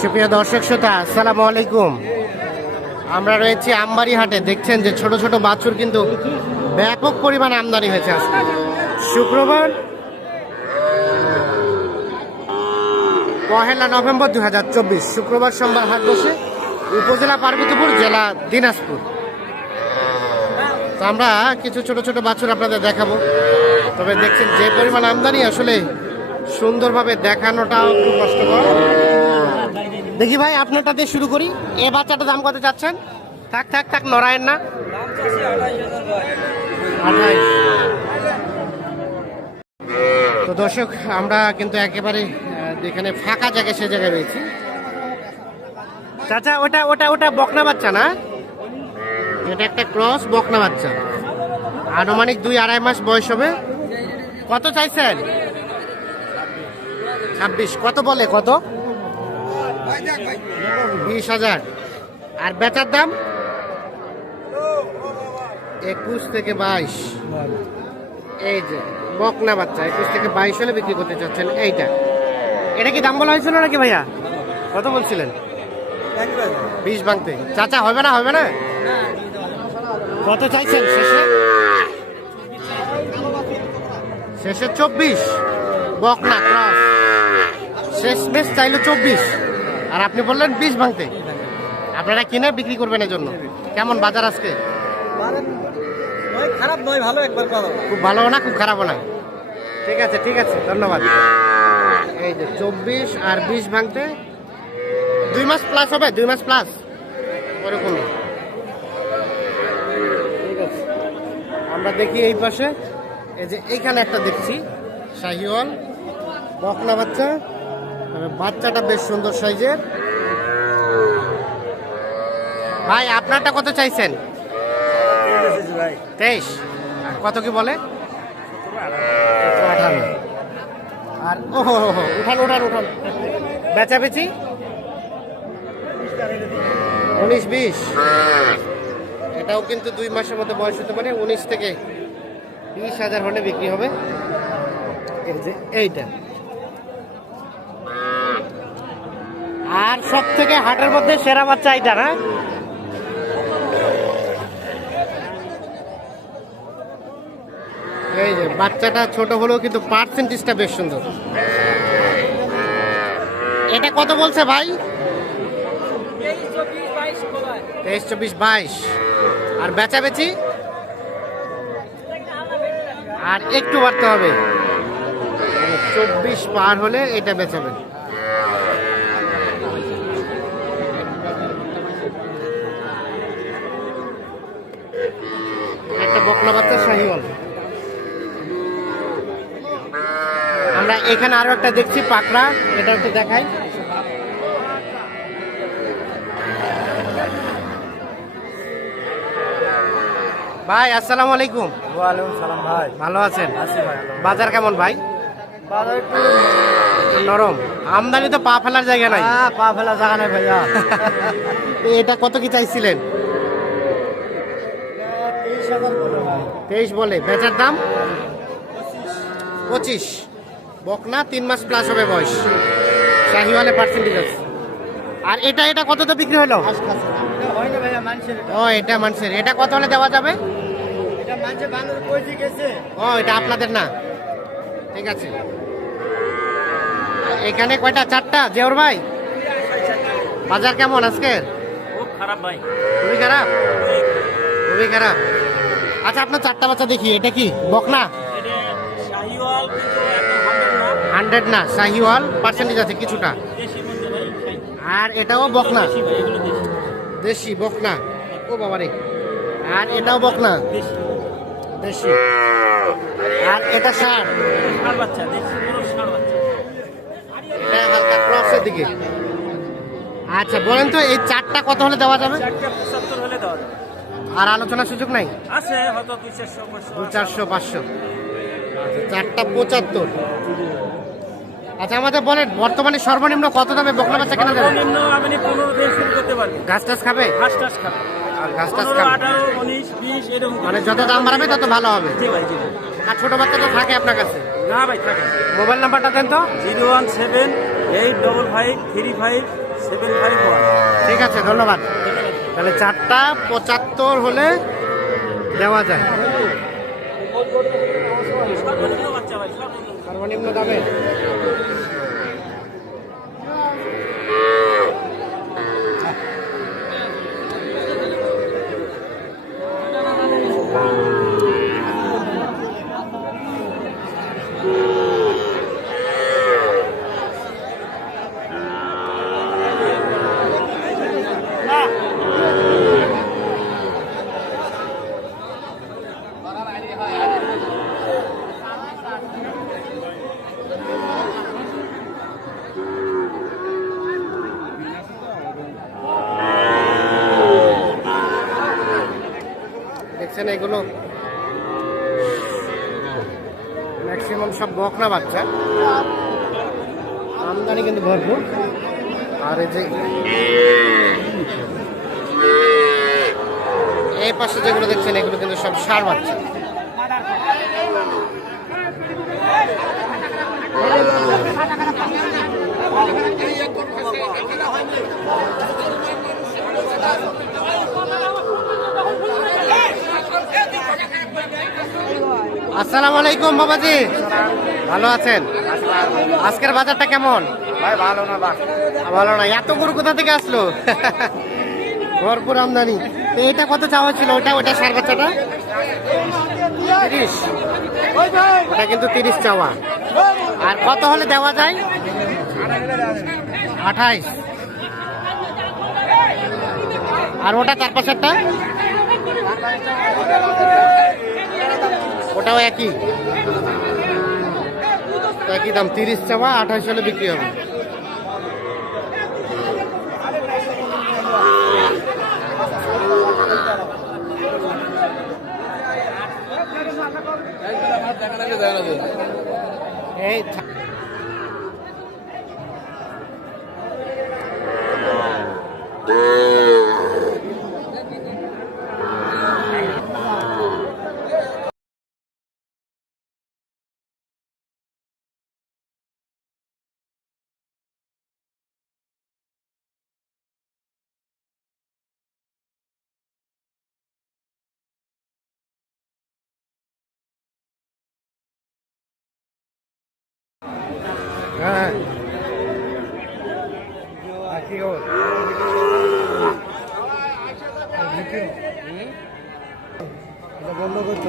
সুপ্রিয় দর্শক শ্রোতা, আসসালামু আলাইকুম। আমরা রয়েছি আমবাড়ি হাটে দেখছেন যে ছোট ছোট বাছুর কিন্তু ব্যাপক পরিমাণে আমদানি হয়েছে আজকে। শুক্রবার পহেলা নভেম্বর দু হাজার চব্বিশ, শুক্রবার সোমবার হাট বসে উপজেলা পার্বতীপুর, জেলা দিনাজপুর। তো আমরা কিছু ছোট ছোট বাছুর আপনাদের দেখাবো। তবে দেখছেন যে পরিমাণ আমদানি আসলে সুন্দরভাবে দেখানোটাও খুব কষ্টকর। দেখি ভাই, আপনারটা দিয়ে শুরু করি। এ বাচ্চাটার দাম কত চাচ্ছেন? থাক থাক থাক, নড়ায়েন না। তো দর্শক, আমরা কিন্তু একেবারে যেখানে ফাঁকা জায়গায় সে জায়গায় রয়েছি। চাচা, ওটা ওটা ওটা বকনা বাচ্চা না? এটা একটা ক্রস বকনা বাচ্চা। আনুমানিক দুই আড়াই মাস বয়স হবে। কত চাইছেন? ছাব্বিশ। কত বলে? কত? বিশ হাজার। আর বেচার দাম? একুশ থেকে বাইশ। এই যে, বকনা বাচ্চা, একুশ থেকে বাইশ হলে বিক্রি করতে চাচ্ছেন এইটা। এটা কি দাম বলা হয়েছিল নাকি ভাইয়া? কত বলছিলেন? বিশ ভাঙতে। চাচা, হবে না হবে না? কত চাইছেন শেষে? শেষে চব্বিশ। বকনা, ক্রস। শেষ মেশ চাইলো চব্বিশ। আর আপনি বললেন বিশ ভাঙতে। আপনারা কিনে বিক্রি করবেন এর জন্য কেমন বাজার আজকে? খারাপ নয় ভালো একবার খুব ভালো না? খুব খারাপও না? ঠিক আছে ঠিক আছে ধন্যবাদ। এই যে চব্বিশ আর বিশ ভাঙতে দুই মাস প্লাস হবে দুই মাস প্লাস ওরকমই ঠিক আছে। আমরা দেখি এই পাশে এই যে এইখানে একটা দেখছি শাহিওয়াল বকনা বাচ্চা। বাচ্চাটা বেশ সুন্দর সাইজের। ভাই, আপনারটা কত চাইছেন? তেইশ। কত কি বলে? আর ও হো হো উঠান উঠান উঠান। বেচা বেচি উনিশ, বিশ। এটাও কিন্তু দুই মাসের মধ্যে বয়স হতে পারে। উনিশ থেকে বিশ হাজার হলে বিক্রি হবে। এই যে এইটা। আর সব থেকে হাটের মধ্যে সেরা বাচ্চা এইটা, না? এই যে, বাচ্চাটা ছোট হলেও কিন্তু পার্সেন্টেজটা বেশ সুন্দর। এটা কত বলছে ভাই? তেইশ, চব্বিশ, বাইশ। আর বেচা বেচি আর একটু বাড়তে হবে। মানে চব্বিশ পার হলে এটা বেচাবেন একটা বকনা বাচ্চা শাহিওয়াল। আমরা এখানে আরও একটা দেখছি পাকড়া। এটা একটু দেখাই। ভাই আসসালামু আলাইকুম। ওয়ালাইকুম সালাম ভাই। ভালো আছেন? বাজার কেমন ভাই? বাজার একটু একটু নরম। আমদানি তো পা ফেলার জায়গা নাই। পা ফেলার জায়গা নাই ভাইয়া। এটা কত কি চাইছিলেন? তেইশ বলে। বেচার দাম? পঁচিশ। বকনা তিন মাস প্লাস হবে বয়স। শাহিওয়ালে পার্সেন্টেজ আছে। আর এটা এটা কত তো বিক্রি হলো? ও এটা মানুষের। এটা কত হলে দেওয়া যাবে? এটা মানুষের বানর ও এটা আপনাদের না। ঠিক আছে। এখানে কয়টা? চারটা? জেওর ভাই? বাজার কেমন আজকের? খুব খারাপ ভাই। খুবই খারাপ? খুবই খারাপ। আচ্ছা আপনার চারটা বাচ্চা দেখি, এটা কি? বকনা? হান্ড্রেড না, শাহিওয়াল পার্সেন্টেজ আছে কিছুটা। আর এটাও বকনা। দেশি বকনা। ও বাবা রে। আর এটাও বকনা। দেশি। আর এটা সার দিকে। আচ্ছা বলেন তো, এই চারটা কত হলে দেওয়া যাবে? আর আলোচনার সুযোগ নাই? আছে হয়তো দুই চারশো দু চারশো পাঁচশো। আচ্ছা, চারটা পঁচাত্তর। আচ্ছা আমাদের বলেন বর্তমানে সর্বনিম্ন কত দামে বকলা বাচ্চা কেনা যাবে? সর্বনিম্ন আপনি পনেরো দিয়ে শুরু করতে পারবেন। ঘাস টাস খাবে? ঘাস টাস খাবে। আর ঘাস টাস খাবে। আঠারো উনিশ বিশ এরকম মানে যত দাম বাড়াবে তত ভালো হবে। জি ভাই জি আর ছোট বাচ্চা তো থাকে আপনার কাছে? না ভাই থাকে মোবাইল নাম্বারটা দেন তো। Zero one seven eight double five three five seven five one. ঠিক আছে ধন্যবাদ। তাহলে চারটা পঁচাত্তর হলে দেওয়া যায়। সর্বনিম্ন দামে। দেখছেন এগুলো? ম্যাক্সিমাম সব বকনা বাচ্চা। আমদানি কিন্তু ভরপুর। আর এই যে এই পাশে যেগুলো দেখছেন, এগুলো কিন্তু সব সার বাচ্চা। আসসালামু আলাইকুম বাবাজি। ভালো আছেন? আজকের বাজারটা কেমন? ভাই ভালো না ভালো। না এত গরু কোথা থেকে আসলো? ভরপুর আমদানি। তো এটা কত চাওয়া ছিল? ওটা ওটা সার বাচ্চাটা তিরিশ। ওটা কিন্তু তিরিশ চাওয়া। আর কত হলে দেওয়া যায়? আঠাইশ। আর ওটা চার পাঁচটা ওটাও একই। একই দাম তিরিশ চাওয়া আঠাশ হলে বিক্রি হবে। এই হ্যাঁ। কি খবর? বন্ধ করছ?